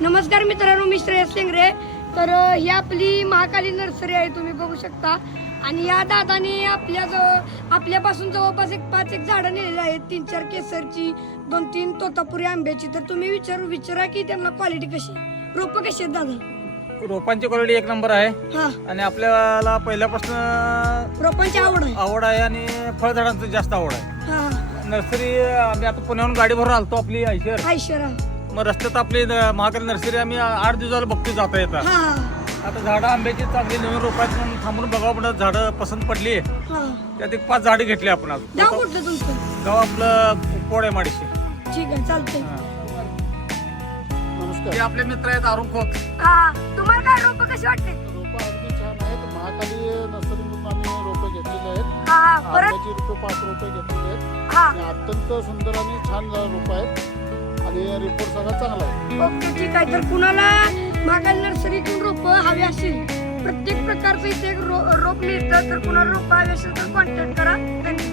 नमस्कार मित्रांनो, मी श्रेयस लेंगरे. तर ही आपली महाकाली नर्सरी आहे, तुम्ही बघू शकता. आणि या दादाने आपल्यापासून जवळपास 5-1 झाडं नेलेली आहेत. 3-4 केसरची, 2-3 तोतापुरी आंब्याची. तर तुम्ही विचारा की त्यांना क्वालिटी कशी, रोपं कशी आहेत दादा? रोपांची क्वालिटी 1 नंबर आहे. हा, आणि आपल्याला पहिल्यापासून रोपांची आवड आहे आणि फळझाडांची जास्त आवड आहे. हा, नर्सरी आम्ही आता पुण्याहून गाडी भरून आलतो आपली आयशर. आयशरा. मग रस्त्यात आपली महाकाली नर्सरी आम्ही 8 दिवसाला बघतो जाता येतात. हा, आता झाडं आंब्याची चांगली नवीन रोपात म्हणून थांबून बघावं म्हणत झाडं पसंत पडली. हा. त्यात 5 झाडं घेतली आपण आज. गाव कुठलं तुमचं? गाव आपलं पोळे माडीशी. ठीक आहे, चालतंय. नमस्कार. हे आपले मित्र आहेत अरुण खोत. हा, तुम्हाला काय रोपं कशी वाटते? रोपं अगदी छान आहेत. महाकाली नर्सरीमधून आम्ही रोपं घेतलेली आहेत. हा, परत आंब्याची रोपं 5 रोपं घेतलेली आहेत. हा. आणि अत्यंत सुंदर आणि छान रोपं आहेत आणि रिपोर्ट सगळा चांगला आहे. ओके, ठीक आहे. तर कुणाला महाकाली नर्सरीतून रोपं हवी असेल, प्रत्येक प्रकारचं इथे एक रोप मिळतं. तर कुणाला रोपं हवी असेल तर कॉन्टॅक्ट करा. धन्यवाद.